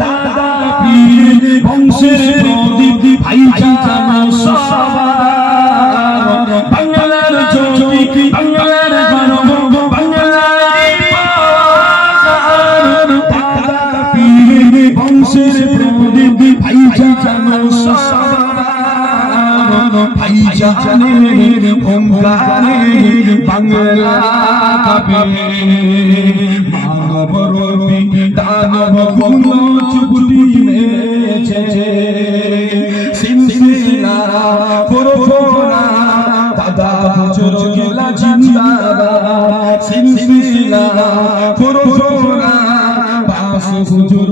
দাদা পীর বংশের প্রদীপ ভাইজান সবার বাংলার জ্যোতি বাংলার গর্ব বাংলার পার দাদা পীর বংশের প্রদীপ ভাইজান সবার ভাইজানের ওঙ্কারে বাংলা কাঁপে মানব রবি দানব গুলো চুপটি মেছে সিলসিলা পুরোপুরা দাদা হুজুর গেলা জিন্দাবাদ সিলসিলা পুরোপুরা বাস হুজুর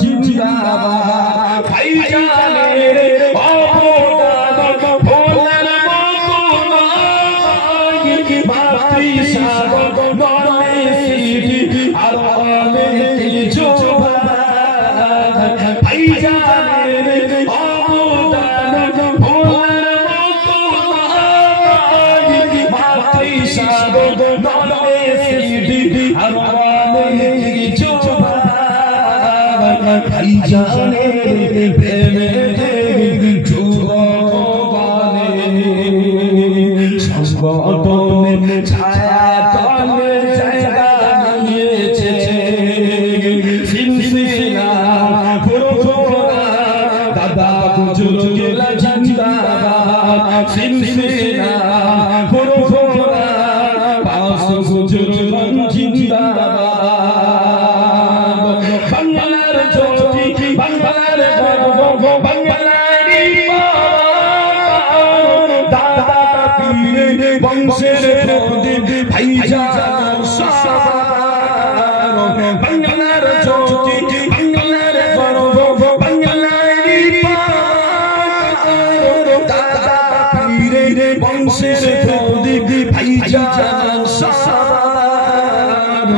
জিন্দাবাদ ভাইজানের অবদান ভোলার মতো নাই মাতৃ সাগর নলে সিটি আর অনেক জোবান ভাইজানের অবদান ভোলার মতো নাই মাতৃ সাগর নলে সিটি আর অনেক জোবান ভাইজানের প্রেমে সংগঠনে ছায়া তলে জায়গা নিয়েছে সিলসিলা পুরোপুরা দাদা হুজুর গেলা জিন্দাবাদ সিলসিলা পুরোপুরা বাস হুজুর জিন্দাবাদ বাংলার জ্যোতি বাংলার গর্ব বাংলারই পার দাদা পীর বংশের প্রদীপ ভাইজান সবার বাংলার জ্যোতি বাংলার গর্ব বাংলারই পার দাদা পীর বংশের প্রদীপ ভাইজান সবার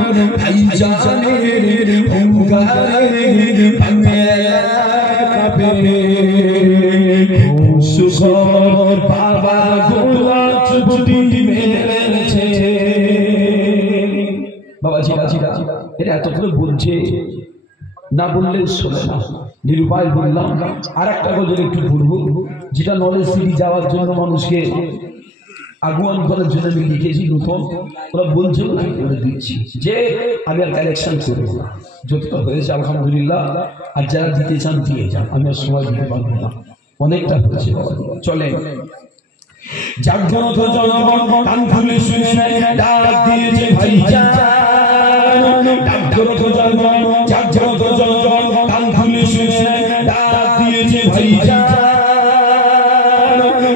ভাইজানের ওঙ্কারে বাংলা কাঁপে সুখর বাবা গোলাপ বুটি মেরেছে বাবা জিরা এটা এতগুলো বলছে না বললে শোনে না নিরুপায় বললাম আর একটা গজল একটু বলবো যেটা নলেজ সিটি যাওয়ার জন্য মানুষকে আগুয়ান করার জন্য আমি লিখেছি নতুন ওরা বলছে না করে দিচ্ছি যে আমি আর কালেকশন করবো না যতটা হয়েছে আলহামদুলিল্লাহ আর যারা দিতে চান দিয়ে যান আমি আর সময় দিতে পারবো না অনেকটা হয়েছে চলে জাগ্রত জনগণ কান খুলে শুনে ডাক দিয়েছে ভাইজান জাগ্রত জনগণ কান খুলে শুনে ডাক দিয়েছে ভাইজান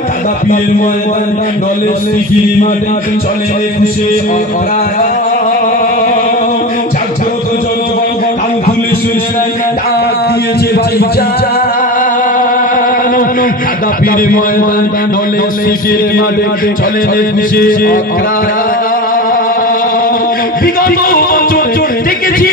দাদা পীরের ময়দান নলে সিটির মাঠে চলে খুশে জাগ্রত জনগণ কান খুলে শুনে ডাক দিয়েছে ভাইজান দাদা পীরের ময়দান নলে সিটির মাঠে চলে খুশে বিগত বছর দেখেছি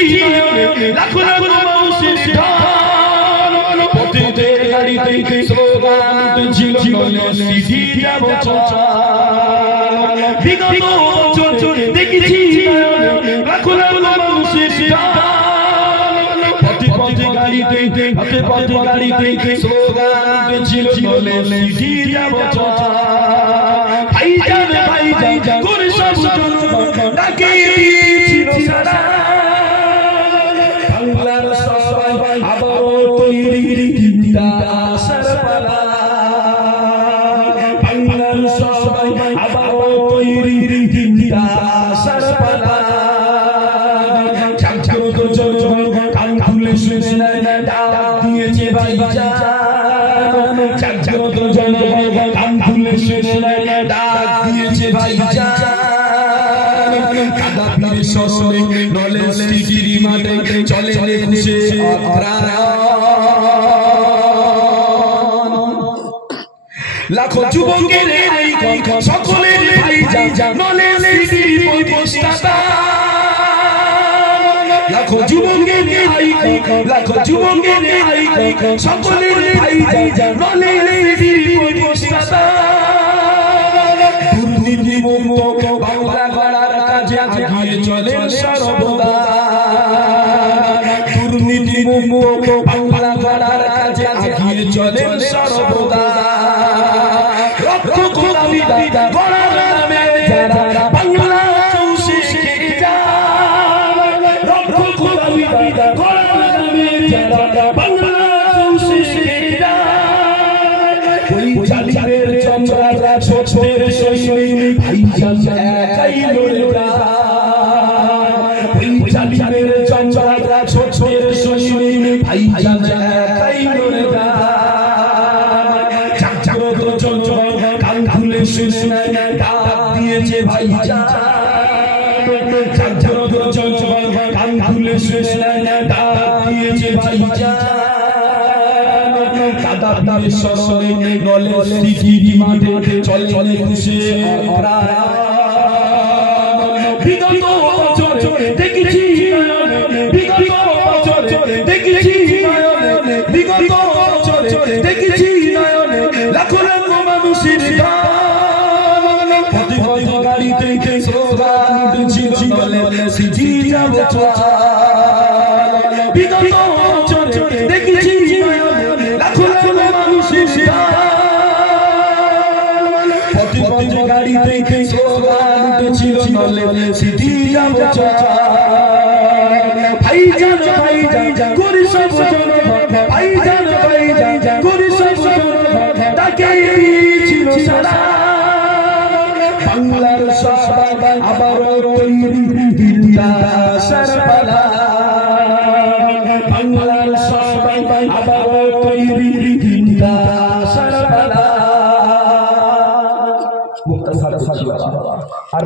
লাখো লাখো মানুষের ঢল পথে গাড়িতে স্লোগান ছিল নলে সিটি যাব চল বিগত বছর দেখেছি লাখো লাখো মানুষের ঢল পথে গাড়িতে স্লোগান ছিল নলে সিটি যাব চল ভাইজান করে সব ডাকে দিয়েছিল সারা বাংলার সবাই আবার তৈরি আসার পালা বাংলার সবাই আবার তৈরি আসার পালা জাগ্রত জনগণ কান খুলে শুনে ডাক দিয়েছে ভাইজান জাগ্রত জনগণ কান খুলে শুনে ডাক দিয়েছে ভাইজান দাদা পীরের শরণে নলে সিটির মাঠে চলে খুশে লাখো যুবকের এই কণ্ঠ সকলের ভাইজান নলে সিটির প্রতিষ্ঠাতা লাখো যুবকের এই কণ্ঠ সকলের ভাইজান নলে সিটির প্রতিষ্ঠাতা দুর্নীতি মুক্ত বাংলা গড়ার কাজে এগিয়ে চলেন সর্বদা দুর্নীতি মুক্ত বাংলা গড়ার কাজে এগিয়ে চলেন সর্বদা। রক্ত কবিতা গড়ার নামে যারা বাংলা শিখে যায়, রক্ত কবিতা গড়ার নামে যারা বাংলা শিখে যায়, ওই জালিমের চন্দ্রা সত্যের সৈনিক ভাইজান একাই লড়ে যায়, ওই জালিমের চন্দ্রা সত্যের সৈনিক ভাইজান একাই লড়ে যায়। জাগ্রত চঞ্চল কান খুলে শুনে নেয় ডাক দিয়েছে ভাইজান, জাগ্রত চঞ্চল কান খুলে শুনে নেয় ডাক দিয়েছে ভাইজান। দাদার স্মরণে নলে সিটি মাঠে চলে খুশি বিগত বছরে দেখেছি বিগত বছরে দেখেছি বিগত বছরে দেখেছি লাখো লাখো মানুষের গান, পথে পথে গাড়িতে স্লোগান উঠেছিল নলে সিটি যাব বিগত বছরে দেখেছি লাখো লাখো মানুষের গান, পথে পথে গাড়িতে স্লোগান উঠেছিল নলে সিটি যাব ভাইজান ভাইজান করি সব জনতা, ভাইজান ভাইজান করি সব জনতা তাকে দিয়েছিল সারা। বাংলার সবাই আবার তৈরি দিল্লা সরবালা, বাংলার সবাই আবার তৈরি দিল্লা সরবালা। মুক্তাসার আর